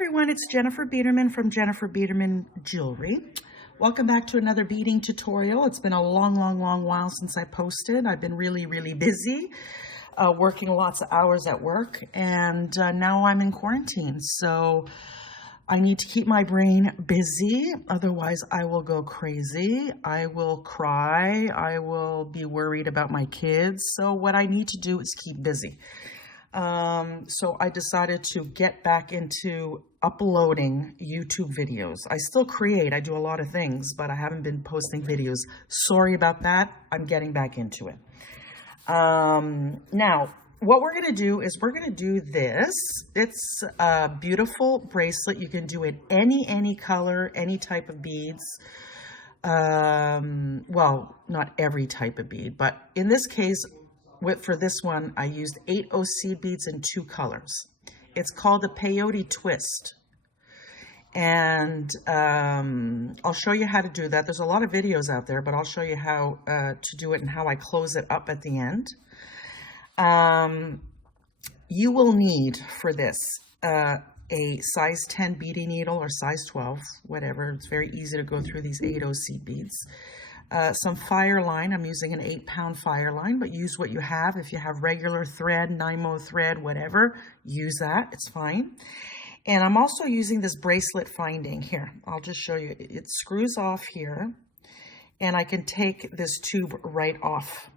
everyone, it's Jennifer Biedermann from Jennifer Biedermann Jewelry. Welcome back to another beading tutorial. It's been a long while since I posted. I've been really busy, working lots of hours at work, and now I'm in quarantine. So I need to keep my brain busy, otherwise I will go crazy. I will cry. I will be worried about my kids. So what I need to do is keep busy. So I decided to get back into uploading YouTube videos. I still create, I do a lot of things, but I haven't been posting videos. Sorry about that. I'm getting back into it. Now, what we're going to do is we're going to do this. It's a beautiful bracelet. You can do it any color, any type of beads. Well, not every type of bead, but in this case, for this one, I used 8 OC beads in 2 colors. It's called a Peyote twist. And I'll show you how to do that. There's a lot of videos out there, but I'll show you how to do it and how I close it up at the end. You will need for this a size 10 beading needle or size 12, whatever. It's very easy to go through these 8 OC beads. Some fire line. I'm using an 8-pound fire line, but use what you have. If you have regular thread, Nymo thread, whatever, use that. It's fine. And I'm also using this bracelet finding here. I'll just show you. It screws off here, and I can take this tube right off.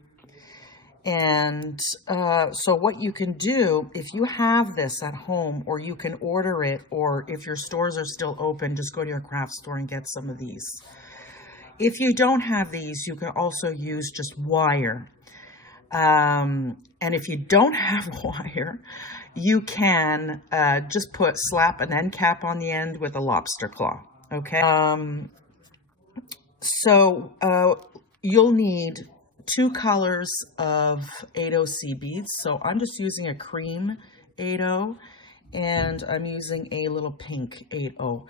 And so what you can do, if you have this at home, or you can order it, or if your stores are still open, just go to your craft store and get some of these. If you don't have these, you can also use just wire. And if you don't have wire, you can just slap an end cap on the end with a lobster claw, okay? You'll need 2 colors of 8 OC beads. So I'm just using a cream 8O, and I'm using a little pink 8O.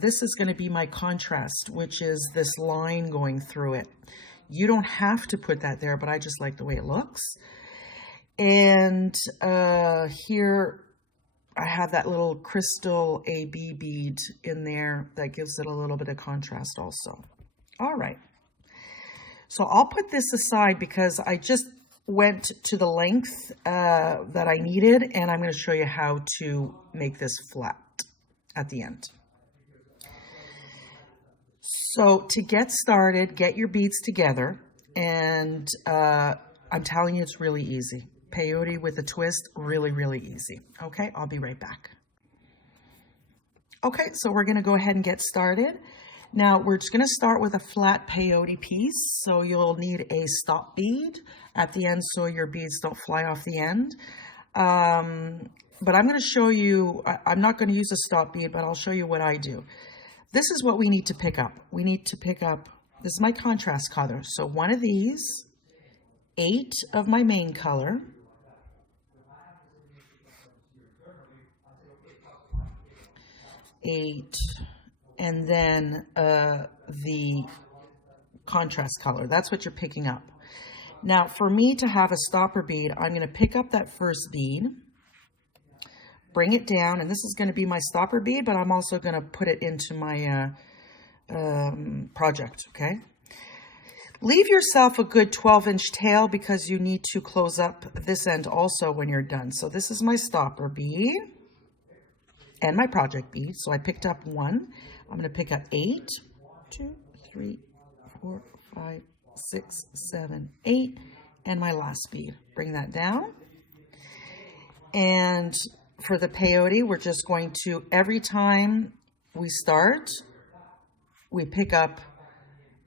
This is going to be my contrast, which is this line going through it. You don't have to put that there, but I just like the way it looks. And here I have that little crystal AB bead in there that gives it a little bit of contrast also. All right. So I'll put this aside because I just went to the length that I needed, and I'm going to show you how to make this flat at the end. So to get started, get your beads together, and I'm telling you, it's really easy. Peyote with a twist, really easy. Okay, I'll be right back. Okay, so we're going to go ahead and get started. Now, we're just going to start with a flat peyote piece. So you'll need a stop bead at the end so your beads don't fly off the end. But I'm going to show you, I'm not going to use a stop bead, but I'll show you what I do. This is what we need to pick up. We need to pick up, this is my contrast color. So one of these, 8 of my main color, and then the contrast color. That's what you're picking up. Now, for me to have a stopper bead, I'm going to pick up that first bead, bring it down, and this is going to be my stopper bead, but I'm also going to put it into my project, okay? Leave yourself a good 12-inch tail because you need to close up this end also when you're done. So this is my stopper bead and my project bead. So I picked up 1. I'm going to pick up 8, 2, 3, 4, 5, 6, 7, 8, and my last bead. Bring that down. And for the peyote, we're just going to, every time we start, we pick up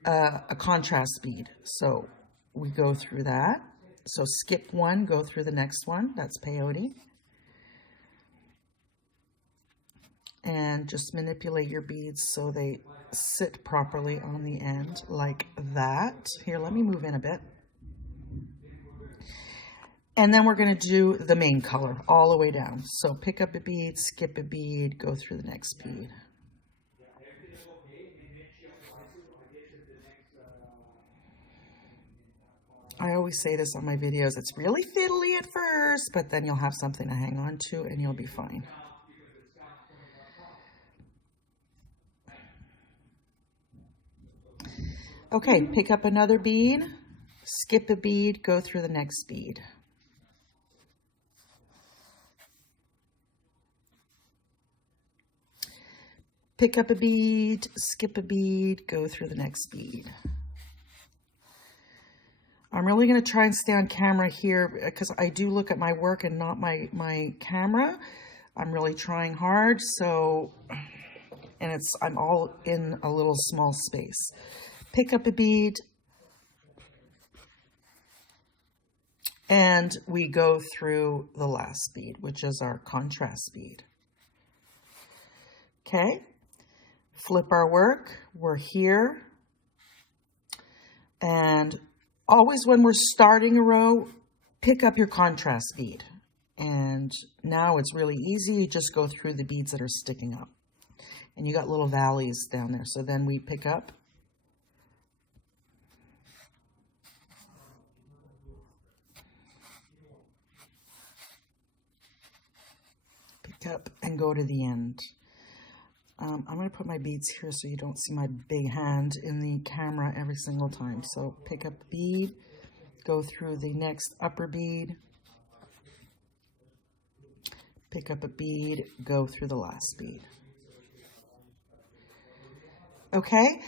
a contrast bead. So we go through that. So skip 1, go through the next one. That's peyote. And just manipulate your beads so they sit properly on the end like that. Here, let me move in a bit. And then we're going to do the main color all the way down. So pick up a bead, skip a bead, go through the next bead. I always say this on my videos. It's really fiddly at first, but then you'll have something to hang on to and you'll be fine. Okay, pick up another bead, skip a bead, go through the next bead. Pick up a bead, skip a bead, go through the next bead. I'm really going to try and stay on camera here because I do look at my work and not my camera. I'm really trying hard, so, and I'm all in a little small space. Pick up a bead, and we go through the last bead, which is our contrast bead. Okay, flip our work, we're here, and always when we're starting a row, pick up your contrast bead. And now it's really easy. You just go through the beads that are sticking up. And you got little valleys down there. So then we pick up. Pick up and go to the end. I'm going to put my beads here so you don't see my big hand in the camera every single time. So pick up the bead, go through the next upper bead, pick up a bead, go through the last bead. Okay,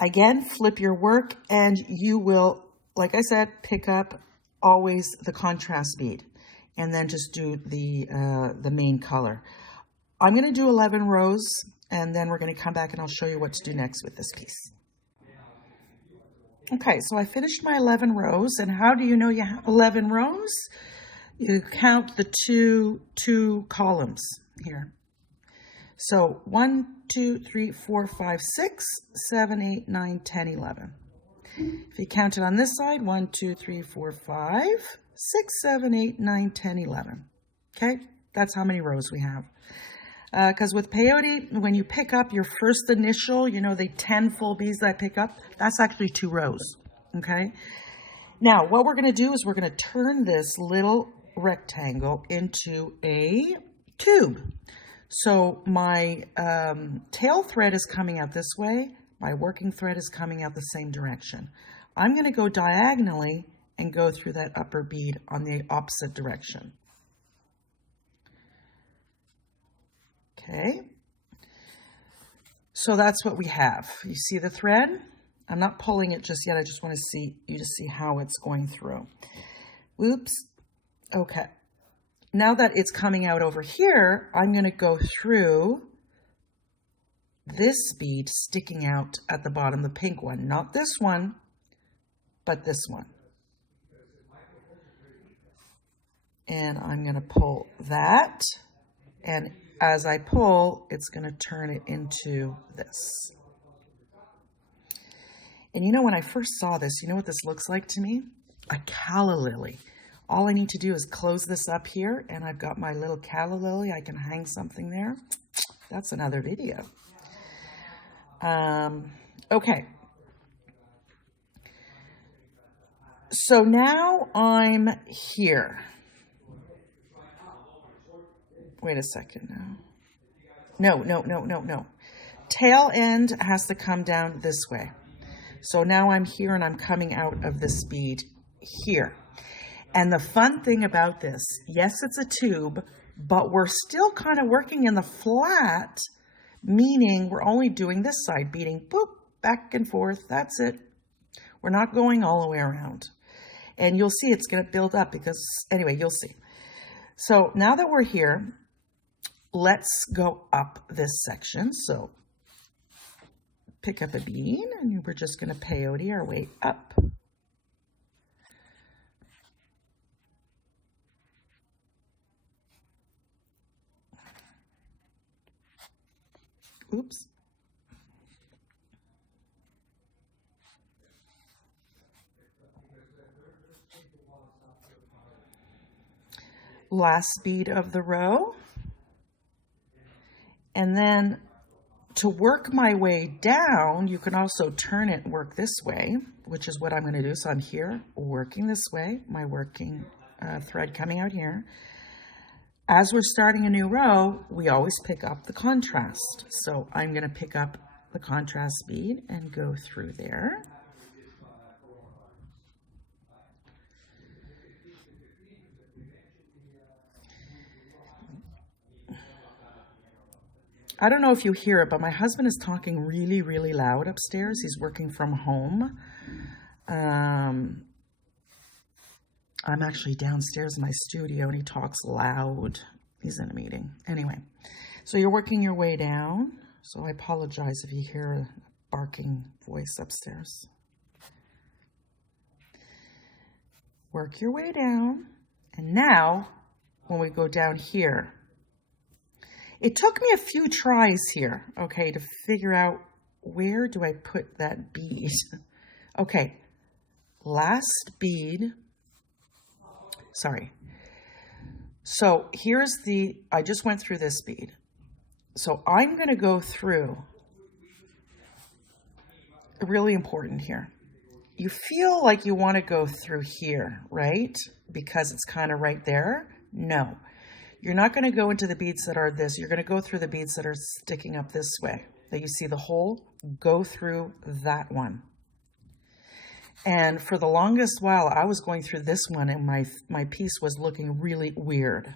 again, flip your work and you will, like I said, pick up always the contrast bead and then just do the main color. I'm going to do 11 rows and then we're going to come back and I'll show you what to do next with this piece. Okay, so I finished my 11 rows, and how do you know you have 11 rows? You count the two columns here. So 1, 2, 3, 4, 5, 6, 7, 8, 9, 10, 11. If you count it on this side, 1, 2, 3, 4, 5, 6, 7, 8, 9, 10, 11. Okay, that's how many rows we have. Because with peyote, when you pick up your first initial, you know, the 10 full beads that I pick up, that's actually 2 rows, okay? Now, what we're going to do is we're going to turn this little rectangle into a tube. So my tail thread is coming out this way. My working thread is coming out the same direction. I'm going to go diagonally and go through that upper bead on the opposite direction. Okay, so that's what we have. You see the thread? I'm not pulling it just yet. I just want to see you to see how it's going through. Oops. Okay. Now that it's coming out over here, I'm going to go through this bead sticking out at the bottom, the pink one. Not this one, but this one. And I'm going to pull that, and as I pull, it's going to turn it into this. And you know, when I first saw this, you know what this looks like to me? A calla lily. All I need to do is close this up here, and I've got my little calla lily. I can hang something there. That's another video. Okay. So now I'm here. Wait a second now. No. Tail end has to come down this way. So now I'm here and I'm coming out of this bead here. And the fun thing about this, yes, it's a tube, but we're still kind of working in the flat, meaning we're only doing this side, beading, boop, back and forth. That's it. We're not going all the way around. And you'll see it's going to build up because, anyway, you'll see. So now that we're here, let's go up this section. So pick up a bead and we're just going to peyote our way up. Oops. Last bead of the row. And then to work my way down, you can also turn it and work this way, which is what I'm going to do. So I'm here working this way, my working thread coming out here. As we're starting a new row, we always pick up the contrast. So I'm going to pick up the contrast bead and go through there. I don't know if you hear it, but my husband is talking really, really loud upstairs. He's working from home. I'm actually downstairs in my studio and he talks loud. He's in a meeting. Anyway, so you're working your way down. So I apologize if you hear a barking voice upstairs. Work your way down. And now, when we go down here, it took me a few tries here, okay, to figure out where do I put that bead. Okay, last bead. Sorry. So here's I just went through this bead. So I'm going to go through, really important here. You feel like you want to go through here, right? Because it's kind of right there. No, you're not going to go into the beads that are this. You're going to go through the beads that are sticking up this way. That you see the hole, go through that one. And for the longest while, I was going through this one and my piece was looking really weird.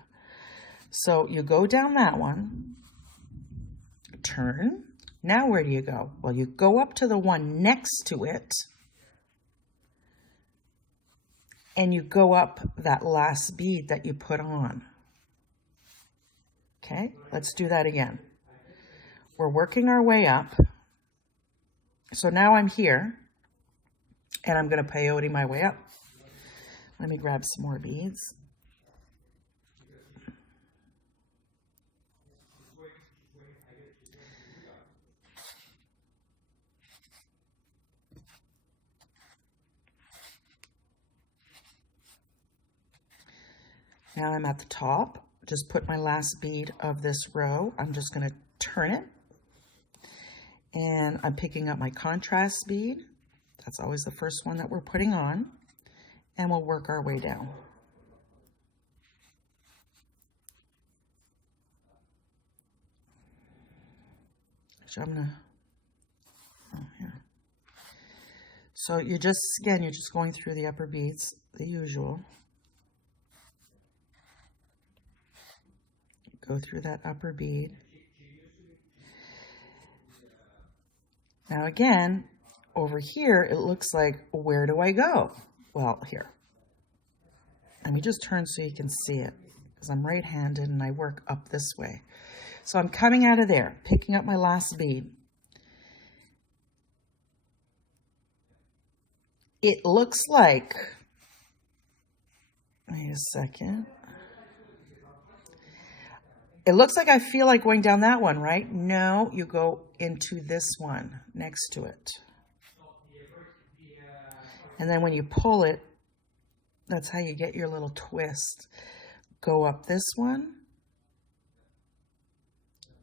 So you go down that one, turn. Now where do you go? Well, you go up to the one next to it and you go up that last bead that you put on. Okay, let's do that again. We're working our way up. So now I'm here. And I'm going to peyote my way up. Let me grab some more beads. Now I'm at the top. Just put my last bead of this row. I'm just going to turn it. And I'm picking up my contrast bead. That's always the first one that we're putting on, and we'll work our way down. So I'm gonna, here. So you're just, again, you're just going through the upper beads, the usual. Go through that upper bead. Now again, over here, it looks like, where do I go? Well, here. Let me just turn so you can see it, because I'm right-handed and I work up this way. So I'm coming out of there, picking up my last bead. It looks like, wait a second. It looks like I feel like going down that one, right? No, you go into this one next to it. And then when you pull it, that's how you get your little twist. Go up this one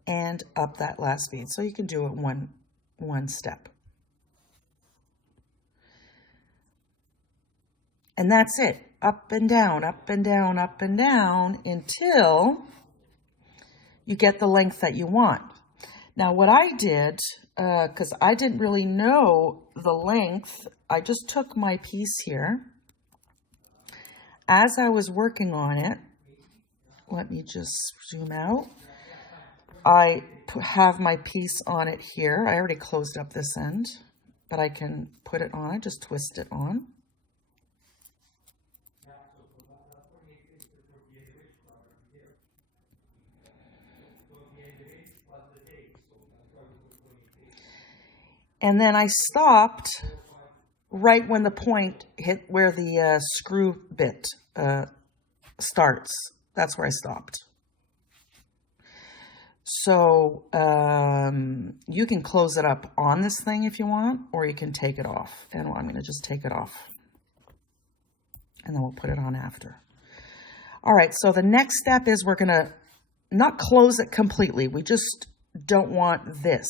and up that last bead. So you can do it one step. And that's it. Up and down, up and down, up and down until you get the length that you want. Now what I did, because I didn't really know the length, I just took my piece here. As I was working on it, let me just zoom out. I have my piece on it here. I already closed up this end, but I can put it on, just twist it on. And then I stopped right when the point hit where the screw bit starts. That's where I stopped. So you can close it up on this thing if you want, or you can take it off. And I'm going to just take it off. And then we'll put it on after. All right, so the next step is we're going to not close it completely. We just don't want this.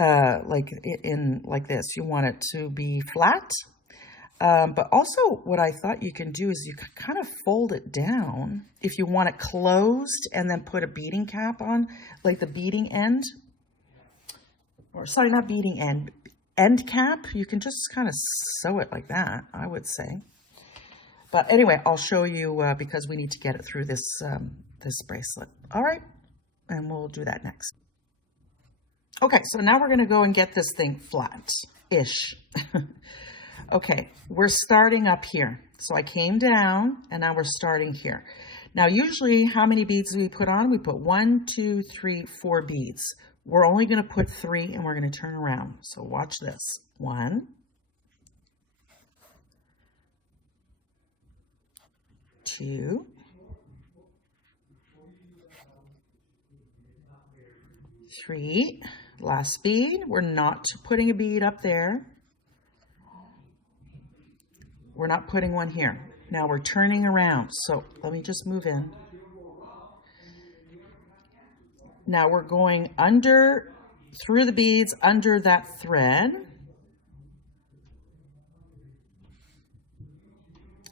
Like this. You want it to be flat. But also what I thought you can do is you can kind of fold it down if you want it closed and then put a beading cap on, like the beading end. Or sorry, not beading end, end cap. You can just kind of sew it like that, I would say. But anyway, I'll show you because we need to get it through this, this bracelet. All right, and we'll do that next. Okay, so now we're gonna go and get this thing flat-ish. Okay, we're starting up here. So I came down and now we're starting here. Now, usually how many beads do we put on? We put 1, 2, 3, 4 beads. We're only gonna put 3 and we're gonna turn around. So watch this. 1, 2, 3. Last bead. We're not putting a bead up there. We're not putting one here. Now we're turning around. So let me just move in. Now we're going under, through the beads, under that thread.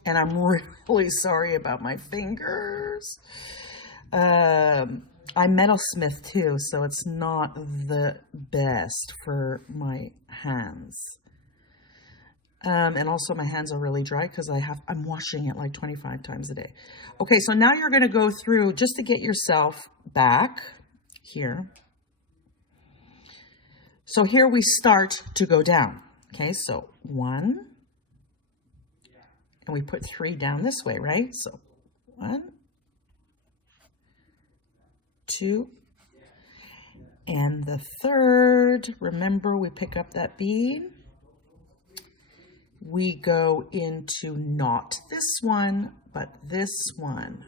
And I'm really sorry about my fingers. I'm metalsmith too, so it's not the best for my hands. And also my hands are really dry because I'm washing it like 25 times a day. Okay, so now you're gonna go through just to get yourself back here. So here we start to go down. Okay, so 1, and we put 3 down this way, right? So 1, 2, and the 3rd, remember we pick up that bead. We go into not this one, but this one.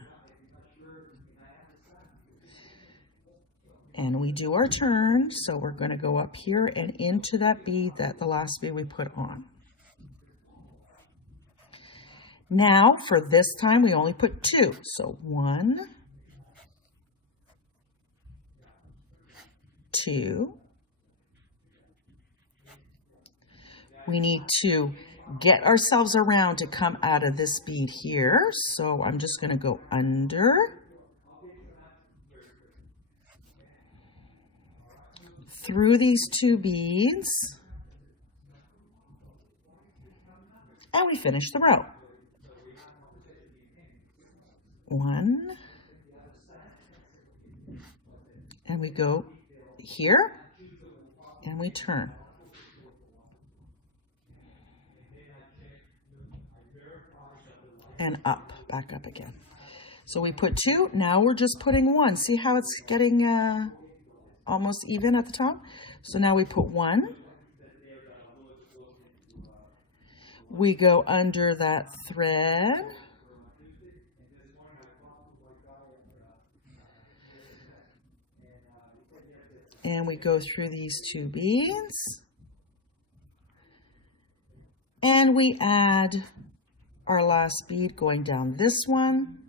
And we do our turn, so we're going to go up here and into that bead, the last bead we put on. Now, for this time, we only put 2. So 1, 2. We need to get ourselves around to come out of this bead here. So I'm just going to go under, through these 2 beads, and we finish the row. 1, and we go here, and we turn. And up, back up again. So we put 2, now we're just putting 1. See how it's getting almost even at the top? So now we put 1. We go under that thread. And we go through these 2 beads. And we add our last bead going down this one.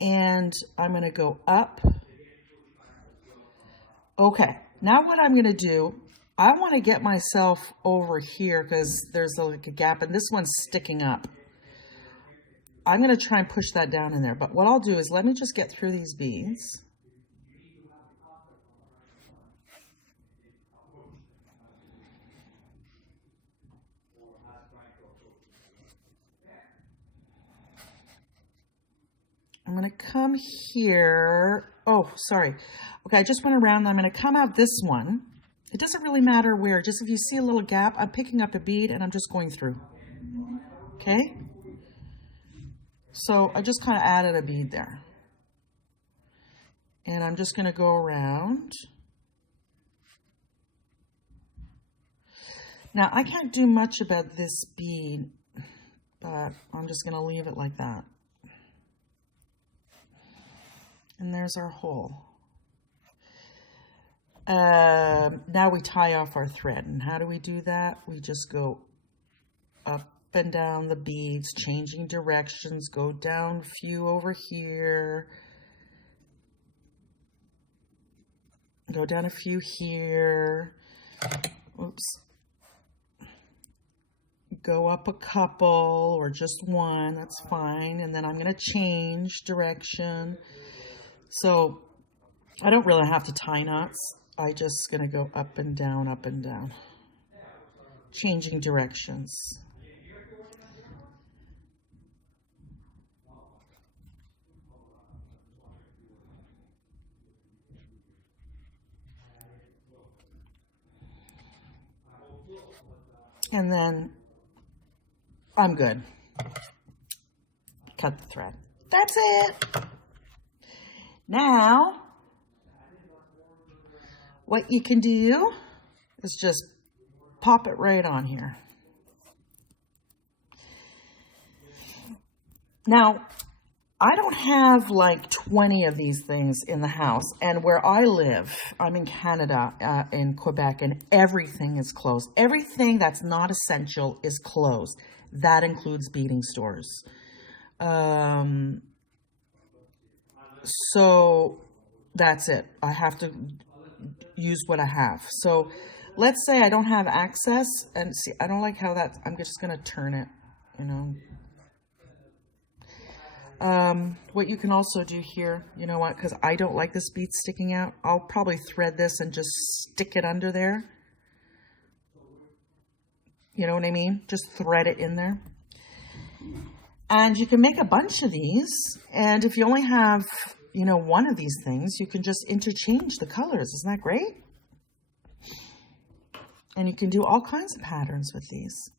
And I'm going to go up. Okay, now what I'm going to do, I want to get myself over here because there's like a gap and this one's sticking up. I'm going to try and push that down in there, but what I'll do is let me just get through these beads. I'm going to come here. Oh, sorry. Okay, I just went around. I'm going to come out this one. It doesn't really matter where. Just if you see a little gap, I'm picking up a bead and I'm just going through. Okay? So I just kind of added a bead there. And I'm just going to go around. Now, I can't do much about this bead, but I'm just going to leave it like that. And there's our hole. Now we tie off our thread. And how do we do that? We just go up and down the beads, changing directions, go down a few over here, go down a few here, oops, go up a couple or just one, that's fine, and then I'm going to change direction. So I don't really have to tie knots. I just going to go up and down, changing directions. And then I'm good. Cut the thread. That's it. Now, what you can do is just pop it right on here. Now, I don't have like 20 of these things in the house, and where I live, I'm in Canada, in Quebec, and everything is closed. Everything that's not essential is closed. That includes beading stores. So that's it. I have to use what I have. So let's say I don't have access, and see, I don't like how that, I'm just going to turn it, you know. What you can also do here, you know what, because I don't like this bead sticking out, I'll probably thread this and just stick it under there. You know what I mean? Just thread it in there. And you can make a bunch of these, and if you only have, you know, one of these things, you can just interchange the colors. Isn't that great? And you can do all kinds of patterns with these.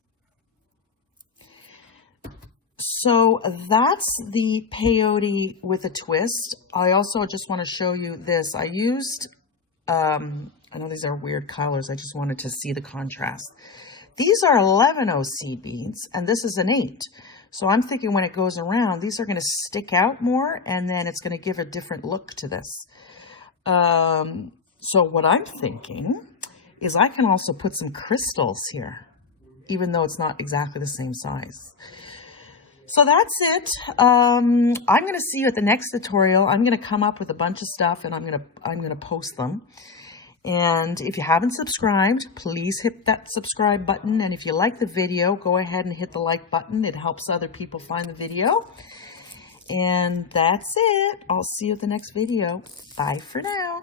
So that's the peyote with a twist. I also just want to show you this. I used, I know these are weird colors. I just wanted to see the contrast. These are 11 seed beads, and this is an 8. So I'm thinking when it goes around, these are going to stick out more, and then it's going to give a different look to this. So what I'm thinking is I can also put some crystals here, even though it's not exactly the same size. So that's it. I'm going to see you at the next tutorial. I'm going to come up with a bunch of stuff, and I'm going to post them. And if you haven't subscribed, please hit that subscribe button. And if you like the video, go ahead and hit the like button. It helps other people find the video. And that's it. I'll see you at the next video. Bye for now.